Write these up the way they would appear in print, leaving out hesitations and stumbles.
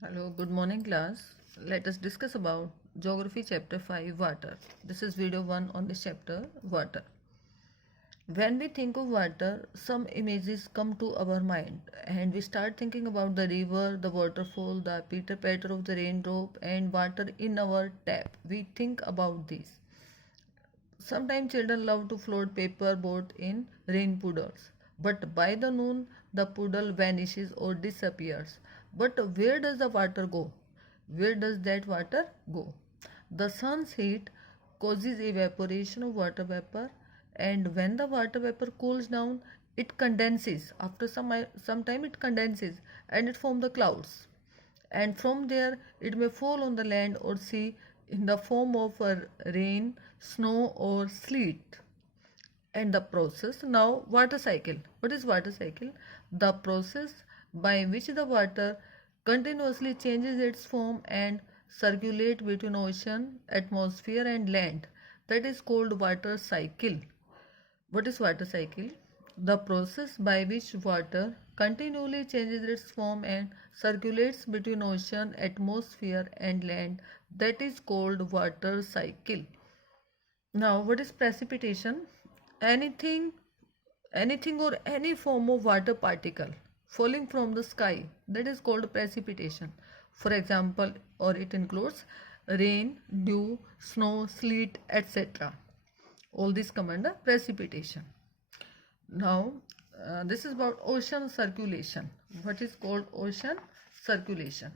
Hello, good morning class. Let us discuss about Geography chapter 5 water. This is video 1 on this chapter water. When we think of water, some images come to our mind and we start thinking about the river, the waterfall, the pitter patter of the raindrop and water in our tap. We think about these. Sometimes children love to float paper boat in rain puddles, but by the noon the puddle vanishes or disappears. But where does the water go? Where does that water go? The sun's heat causes evaporation of water vapor, and when the water vapor cools down, it condenses. After some time, it condenses and it forms the clouds, and from there it may fall on the land or sea in the form of rain, snow, or sleet. And the process now, water cycle. What is water cycle? The process by which the water continuously changes its form and circulate between ocean, atmosphere, and land. That is called water cycle. What is water cycle? The process by which water continually changes its form and circulates between ocean, atmosphere, and land. That is called water cycle. Now, what is precipitation? Anything, anything or any form of water particle falling from the sky, that is called precipitation. For example, or it includes rain, dew, snow, sleet, etc. All these come under precipitation. Now, this is about ocean circulation. What is called ocean circulation?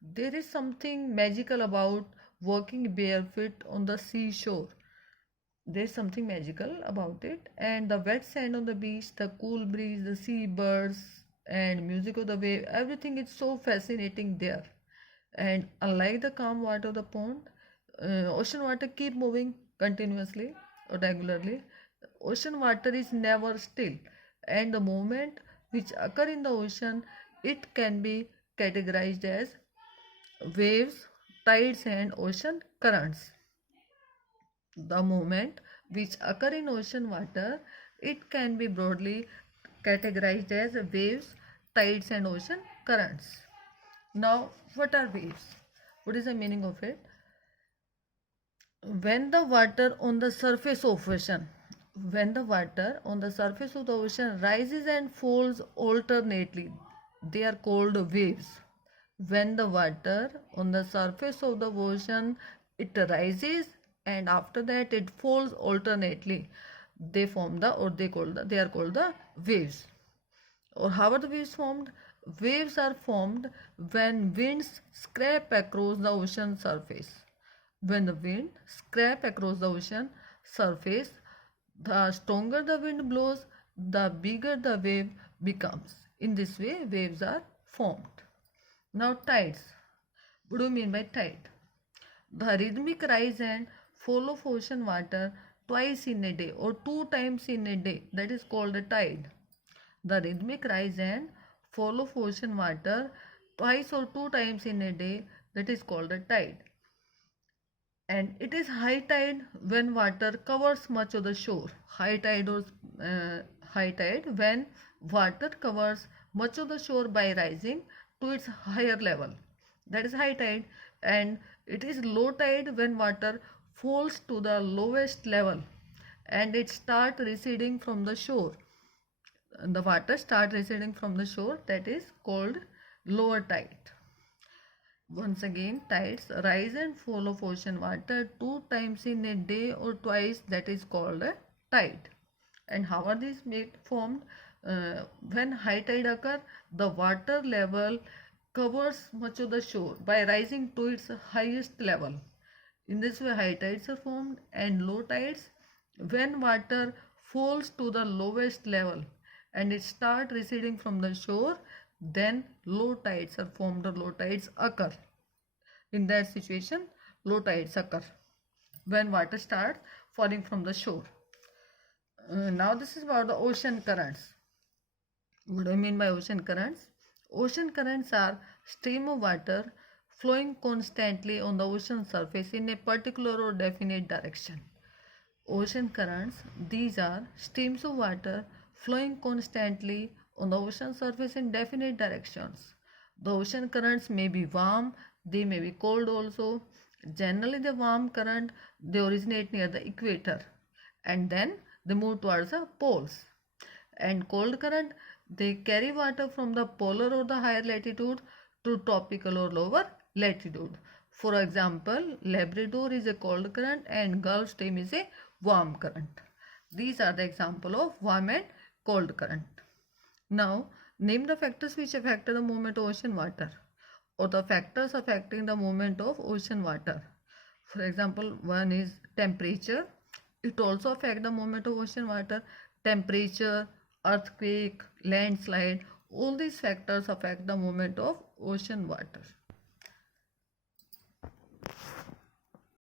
There is something magical about walking barefoot on the seashore. There's something magical about it. And the wet sand on the beach, the cool breeze, the sea birds, and music of the wave, everything is so fascinating there. And unlike the calm water of the pond, ocean water keep moving continuously or regularly. Ocean water is never still, and the movement which occur in the ocean, it can be categorized as waves, tides, and ocean currents. The movement which occur in ocean water, it can be broadly categorized as waves, tides, and ocean currents. Now, what are waves? What is the meaning of it? When the water on the surface of ocean, when the water on the surface of the ocean rises and falls alternately, they are called waves. When the water on the surface of the ocean, it rises and after that it falls alternately, they form the, or they are called the waves. Or how are the waves formed? Waves are formed when winds scrape across the ocean surface. When the wind scrape across the ocean surface, the stronger the wind blows, the bigger the wave becomes. In this way, waves are formed. Now, tides. What do you mean by tide? The rhythmic rise and fall of ocean water twice in a day or two times in a day, that is called a tide. The rhythmic rise and fall of ocean water twice or two times in a day, that is called a tide. And it is high tide when water covers much of the shore. High tide when water covers much of the shore by rising to its higher level, that is high tide. And it is low tide when water falls to the lowest level and it start receding from the shore. The water start receding from the shore, that is called lower tide. Once again, tides rise and fall of ocean water two times in a day or twice, that is called a tide. And how are these made formed? When high tide occur, the water level covers much of the shore by rising to its highest level. In this way, high tides are formed, and low tides when water falls to the lowest level and it start receding from the shore, then low tides are formed or low tides occur. In that situation, low tides occur when water starts falling from the shore. Now this is about the ocean currents. What do I mean by ocean currents? Ocean currents are stream of water flowing constantly on the ocean surface in a particular or definite direction. Ocean currents, these are streams of water flowing constantly on the ocean surface in definite directions. The ocean currents may be warm, they may be cold also. Generally, the warm current they originate near the equator and then they move towards the poles. And cold current they carry water from the polar or the higher latitude to tropical or lower latitude. For example, Labrador is a cold current and Gulf Stream is a warm current. These are the example of warm and cold current. Now, name the factors which affect the movement of ocean water or the factors affecting the movement of ocean water. For example, one is temperature. It also affects the movement of ocean water. Temperature, earthquake, landslide, all these factors affect the movement of ocean water.